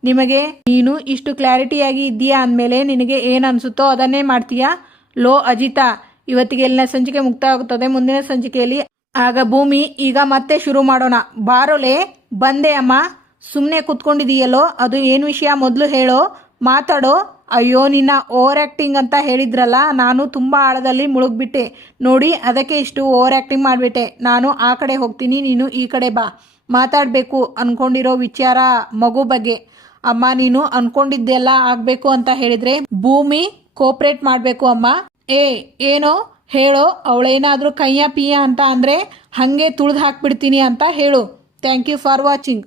ನಿಮಗೆ? ನೀನು ಇಷ್ಟು ಕ್ಲಾರಿಟಿಯಾಗಿ ಇದ್ದೀಯಾ ಅಂದಮೇಲೆ ನಿನಗೆ ಏನು ಅನಿಸುತ್ತೋ ಅದನ್ನೇ ಮಾಡ್ತೀಯಾ? ಲೋ ಅಜಿತಾ, ಇವತ್ತಿಗೆ ಎಲ್ಲಿನ ಸಂಚಿಕೆ ಮುಕ್ತ ಆಗುತ್ತದೆ. ಮುಂದಿನ ಸಂಚಿಕೆಯಲ್ಲಿ ಆಗ ಭೂಮಿ. ಈಗ ಮತ್ತೆ ಶುರು ಮಾಡೋಣ. ಬಾರೋಲೆ. ಬಂದೆ ಅಮ್ಮ. ಸುಮ್ಮನೆ ಕೂತ್ಕೊಂಡಿದೀಯಲ್ಲೋ, ಅದು ಏನು ವಿಷಯ ಮೊದಲು ಹೇಳೋ, ಮಾತಾಡೋ. ಅಯ್ಯೋ, ನಿನ್ನ ಓವರ್ ಆ್ಯಕ್ಟಿಂಗ್ ಅಂತ ಹೇಳಿದ್ರಲ್ಲ, ನಾನು ತುಂಬ ಆಳದಲ್ಲಿ ಮುಳುಗ್ಬಿಟ್ಟೆ ನೋಡಿ. ಅದಕ್ಕೆ ಇಷ್ಟು ಓವರ್ ಆ್ಯಕ್ಟಿಂಗ್ ಮಾಡಿಬಿಟ್ಟೆ. ನಾನು ಆ ಕಡೆ ಹೋಗ್ತೀನಿ, ನೀನು ಈ ಕಡೆ ಬಾ. ಮಾತಾಡಬೇಕು ಅಂದ್ಕೊಂಡಿರೋ ವಿಚಾರ ಮಗು ಬಗ್ಗೆ. ಅಮ್ಮ, ನೀನು ಅಂದ್ಕೊಂಡಿದ್ದೆಲ್ಲ ಆಗಬೇಕು ಅಂತ ಹೇಳಿದರೆ ಭೂಮಿ ಕೋಪ್ರೇಟ್ ಮಾಡಬೇಕು ಅಮ್ಮ. ಏನೋ ಹೇಳೋ. ಅವಳೇನಾದರೂ ಕೈಯ ಪಿಯ ಅಂತ ಅಂದರೆ ಹಾಗೆ ತುಳಿದು ಹಾಕ್ಬಿಡ್ತೀನಿ ಅಂತ ಹೇಳು. Thank you for watching.